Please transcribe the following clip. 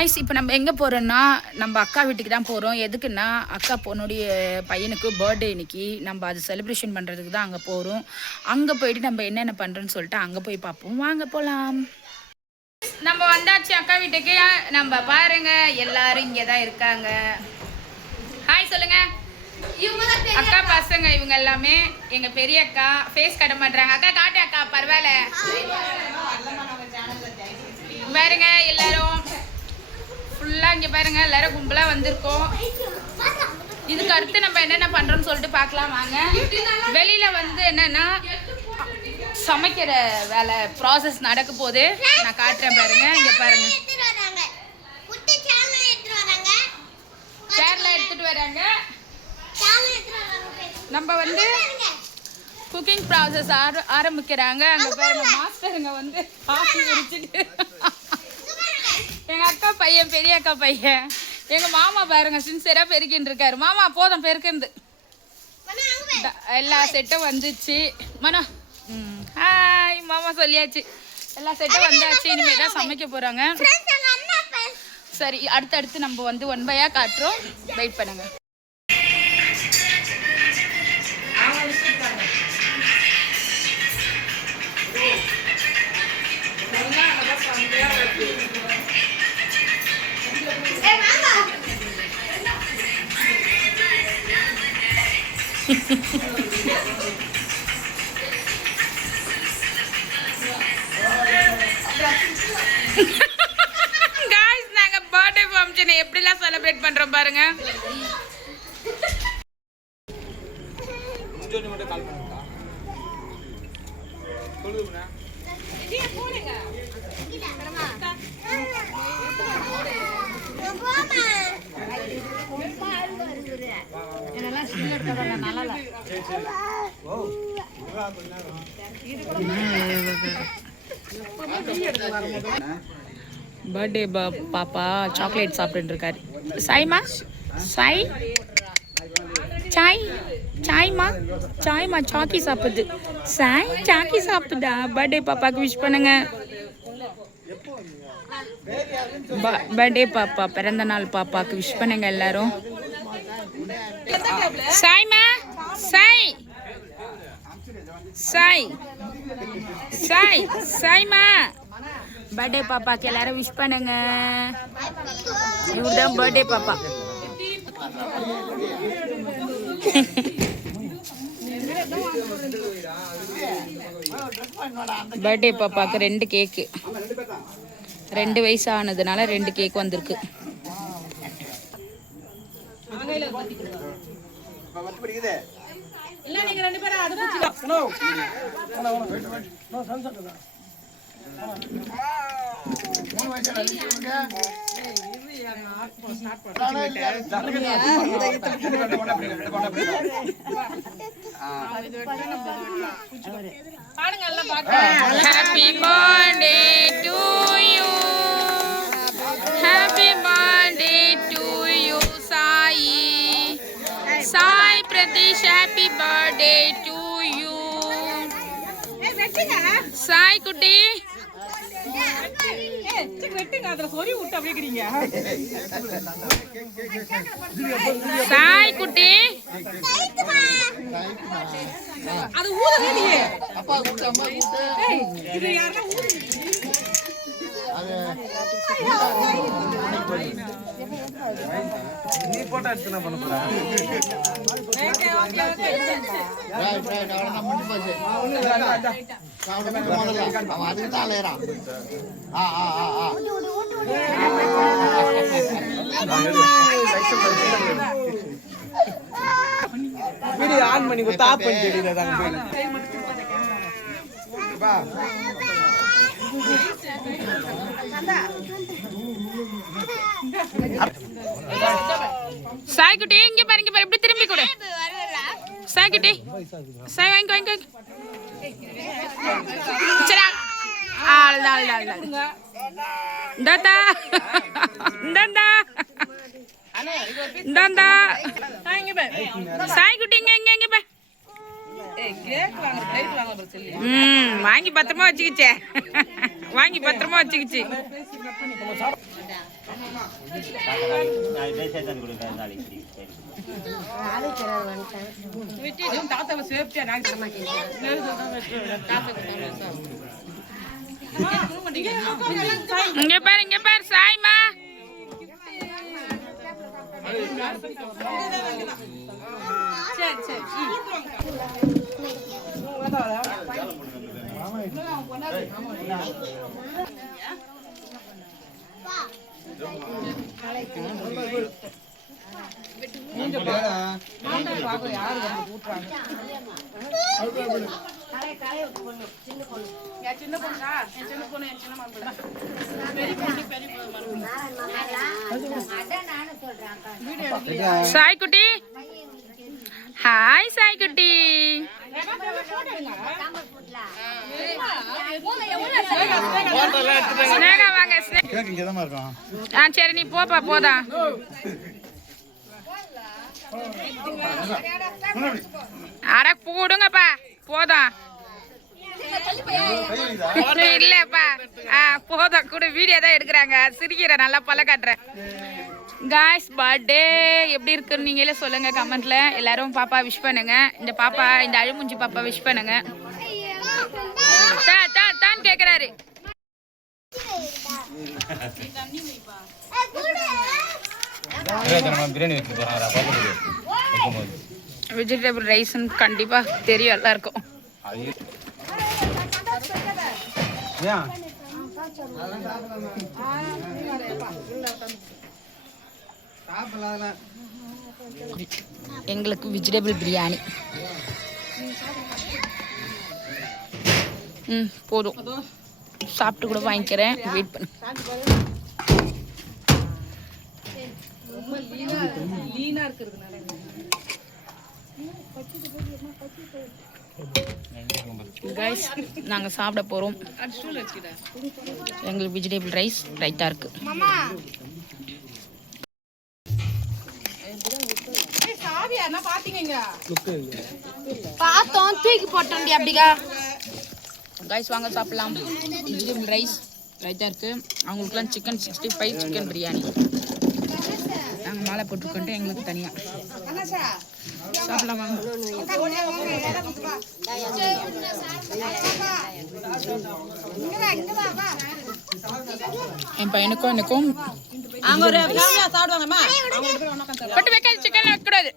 Ice இப்போ நம்ம எங்கே போகிறோன்னா நம்ம அக்கா வீட்டுக்கு தான் போகிறோம். எதுக்குன்னா அக்கா பொண்ணுடைய பையனுக்கு பர்த்டே இன்னைக்கு. நம்ம அது செலிப்ரேஷன் பண்ணுறதுக்கு தான் அங்கே போகிறோம். அங்கே போயிட்டு நம்ம என்னென்ன பண்ணுறோன்னு சொல்லிட்டு அங்கே போய் பார்ப்போம். வாங்க போகலாம். நம்ம வந்தாச்சு அக்கா வீட்டுக்கு. நம்ம பாருங்க எல்லாரும் இங்கே தான் இருக்காங்க. ஹாய் சொல்லுங்க. அக்கா பசங்க இவங்க எல்லாமே எங்க பெரிய அக்கா. ஃபேஸ் கட்ட மாட்டாங்க. அக்கா காட்டு அக்கா பரவாயில்ல. பாருங்க எல்லாரும் ஃபுல்லாக இங்கே பாருங்க எல்லாரும் கும்பலாக வந்திருக்கோம். இதுக்கு அடுத்து நம்ம என்னென்ன பண்ணுறோம்னு சொல்லிட்டு பார்க்கலாம் வாங்க. வெளியில் வந்து என்னென்னா சமைக்கிற வேலை ப்ராசஸ் நடக்க போது நான் காட்டுறேன் பாருங்க. இங்கே பாருங்க சேர்லாம் எடுத்துகிட்டு வராங்க. நம்ம வந்து குக்கிங் ப்ராசஸ் ஆரம்பிக்கிறாங்க. அங்கே பாருங்க மாஸ்டருங்க வந்து காஃபி குடிச்சிட்டு எங்கள் அக்கா பையன் பெரிய அக்கா பையன் எங்கள் மாமா பாருங்க சின்சியராக பெருக்கின்னு இருக்காரு. மாமா போதும் பெருக்கிறது. எல்லா செட்டும் வந்துச்சு. மனோ ஹாய் மாமா சொல்லியாச்சு. எல்லா செட்டும் வந்தாச்சு. இனிமேல் தான் சமைக்க போகிறாங்க. சரி அடுத்தடுத்து நம்ம வந்து ஒன் பையாக காட்டுறோம். வெயிட் பண்ணுங்க. गाइस நாங்க बर्थडे ஃபங்க்ஷன் எப்படிலாம் செலிப்ரேட் பண்றோம் பாருங்க. முஞ்சோனி மட்டும் கால் பண்ணுங்க. சொல்லுங்க. இடியே போடுங்க. கடமா. என்னெல்லாம் ஸ்டில் எடுத்ததா நல்லா ஓ பர்த்டே பாப்பா சாக்லேட் சாப்பிட்டு இருக்காரு. சாய்மா சாய் சாய் சாய்மா சாய்மா சாக்கி சாப்பிடுது. சாய் சாக்கி சாப்பிடுதா. பர்த்டே பாப்பாவுக்கு விஷ் பண்ணுங்க. பர்த்டே பாப்பா பிறந்த நாள் பாப்பாவுக்கு விஷ் பண்ணுங்க எல்லாரும். சாய்மா சாய் சாய் சாய் சாய்மா பர்த்டே பாப்பாக்கு எல்லாரும் விஷ் பண்ணுங்க. இவர்தான் பர்த்டே பாப்பா. பர்த்டே பாப்பாக்கு 2 கேக்கு. 2 வயசு ஆனதுனால 2 கேக் வந்திருக்கு. Happy birthday to you. Happy birthday to you, Sai. Sai Pratish, happy birthday to you. Sai குட்டி சாய் குட்டி அது ஊதுறியே அப்பா கூட்டு அம்மா கூட்டு இது யாரா ஊது நீ போட்டோ எடுத்துனா பண்ண போறா. Okay okay okay right right அவன முடி பாச்சு அவன முதல்ல அவன் அதுக்கு தான் அலையறான். ஆ ஆ ஆ ஆ வீடியோ ஆன் பண்ணி ஒரு டாப் பண்ணி தெரியுதாங்க போய் வா சாய் குட்டி இங்க பாருங்க பாரு இப்படி திரும்பி கொடு. சாய் குட்டி சாய் வாங்க வாங்க சரா ஆல் டால் டால் தாத்தா தாத்தா தாத்தா சாய் குட்டி இங்க இங்க இங்க பா. ஏய் கேக் வாங்க பிளேட் வாங்க பர சொல்லி வாங்கி பத்திரமா வச்சுக்கிச்சே. வாங்கி பத்திரமா வச்சுக்கிச்சு. இங்க பாரு சாய்மா. சரி சரி சாய் குட்டி. ஹாய் சாய் குட்டி. ஸ்னேகா வாங்க. சரி நீ போப்பா போதா. அட போடுங்கப்பா போதா. இல்லப்பா போதும் கூட வீடியோ தான் எடுக்கிறாங்க. சிரிக்கிற நல்லா பல்ல காட்டுறேன். காய்ஸ் பர்த்டே எப்படி இருக்குன்னு நீங்களே சொல்லுங்க கமெண்ட்ல. எல்லாரும் பாப்பா விஷ் பண்ணுங்க. இந்த பாப்பா இந்த அழுமுஞ்சி பாப்பா விஷ் பண்ணுங்க. தான் கேக்குறாரு. வெஜிடபிள் ரைஸ் கண்டிப்பா தெரியும் எல்லாருக்கும். எங்களுக்கு வெஜிடபிள் பிரியாணி போதும். சாப்பிட்டு கூட வாங்கிக்கிறேன். வெயிட் பண்ணு. கைஸ் நாங்க சாப்பிட போறோம். எங்களுக்கு வெஜிடபிள் ரைஸ் ரைத்தா இருக்கு. பார்த்தோம் தூக்கி போட்டோம் அப்படிக்கா. கைஸ் வாங்க சாப்பிடலாம். வெஜிடபிள் ரைஸ் ரைத்தா இருக்கு. அவங்களுக்குலாம் சிக்கன் 65 சிக்கன் பிரியாணி. நாங்கள் மாலை போட்டுக்கொண்டு எங்களுக்கு தனியா சாப்பிடலாம் வாங்க. என் பையனுக்கும் எனக்கும் பட்டு வைக்காது. சிக்கன் வைக்கக்கூடாது.